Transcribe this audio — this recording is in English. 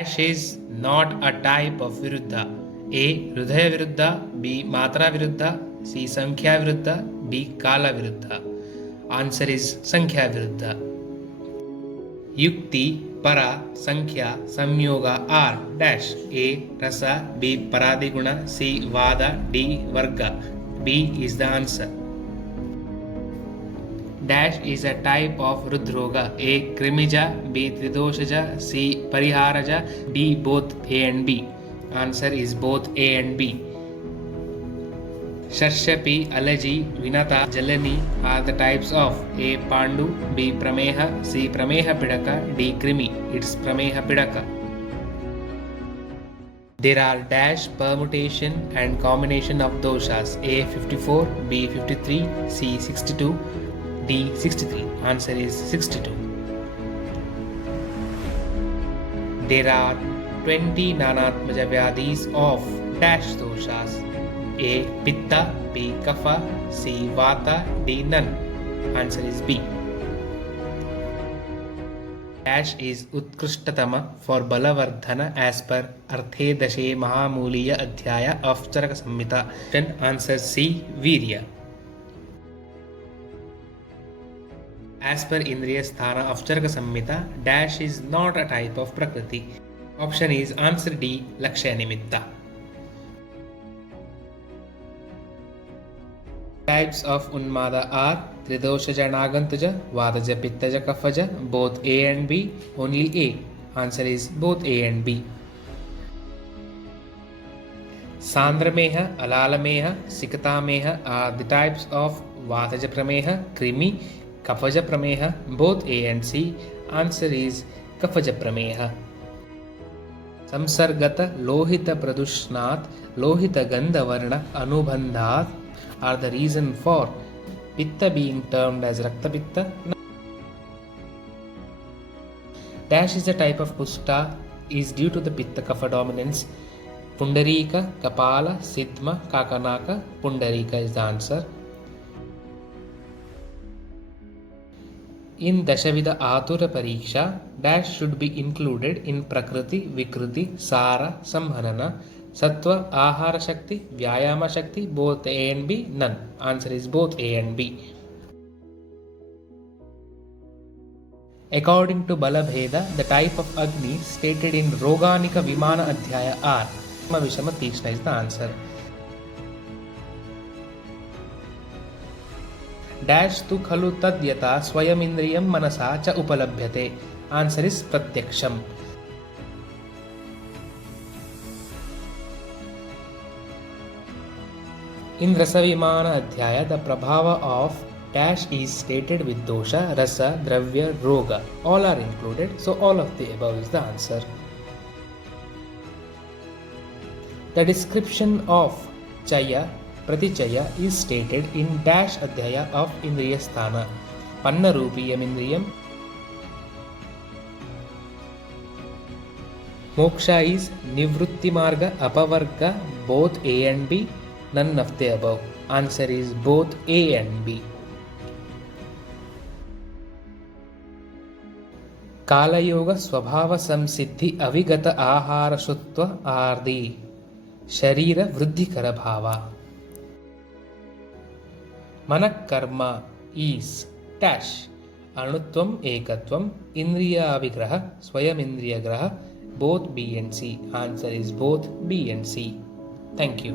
Dash is not a type of viruddha. A. Hridaya viruddha. B. Matra viruddha. C. Sankhya viruddha. D. Kala viruddha. Answer is Sankhya viruddha. Yukti, Para, Sankhya, Samyoga are dash. A. Rasa. B. Paradiguna. C. Vada. D. Varga. B is the answer. Dash is a type of Hridroga. A. Krimija. B. Tridoshaja. C. Pariharaja. D. Both A and B. Answer is both A and B. Sharshapi, Alaji, Vinata, Jalani are the types of A. Pandu. B. Prameha. C. Prameha Pidaka. D. Krimi. It's Prameha Pidaka. There are dash permutation and combination of doshas. A. 54. B. 53. C. 62. D. 63. Answer is 62. There are 20 Nanatmaja Vyadhis of dash doshas. A. Pitta. B. Kapha. C. Vata. D. None. Answer is B. Dash is Utkrishtatama for Balavardhana as per Arthe Dashe Mahamuliya Adhyaya of Charaka Samhita. Then answer C. Virya. As per Indriya Sthana of Charaka Samhita, dash is not a type of Prakriti. Option is answer D. Lakshya Nimitta. Types of Unmada are Tridoshaja Nagantuja, Vadaja Pittaja Kaphaja, both A and B, only A. Answer is both A and B. Sandrameha, Alalameha, Sikatameha are the types of Vataja Prameha, Krimi, Kaphaja Prameha, both A and C. Answer is Kaphaja Prameha. Samsargata Lohita Pradushnat Lohita Gandhavarna Anubandhat are the reason for Pitta being termed as Rakta Pitta. Dash is a type of Pusta is due to the Pitta Kapha dominance. Pundarika, Kapala, Sidma, Kakanaka, Pundarika is the answer. In Dashavida Atura Pariksha, dash should be included in Prakriti, Vikruti, Sara, Samhanana, Sattva, Ahara Shakti, Vyayama Shakti, both A and B, none. Answer is both A and B. According to Balabheda, the type of Agni stated in Roganika Vimana Adhyaya are Vishama Tishna is the answer. Dash tu khalu tadyata swayam indriyam manasa cha upalabhyate. Answer is pratyaksham. In Rasavimana Adhyaya, the prabhava of dash is stated with dosha, rasa, dravya, roga. All are included, so all of the above is the answer. The description of chaya, Pratichaya is stated in dash adhyaya of Indriya Sthana. Panna Rupiyam Indriyam. Moksha is Nivrutti Marga, Apavarga, both A and B, none of the above. Answer is both A and B. Kala Yoga Swabhava Samsiddhi Avigata Ahara Shutva are the Sharira Vriddhikara Bhava. Manakarma is dash. Anutvam Ekatvam, Indriya Vigraha, Swayam Indriya Graha, both B and C. Answer is both B and C. Thank you.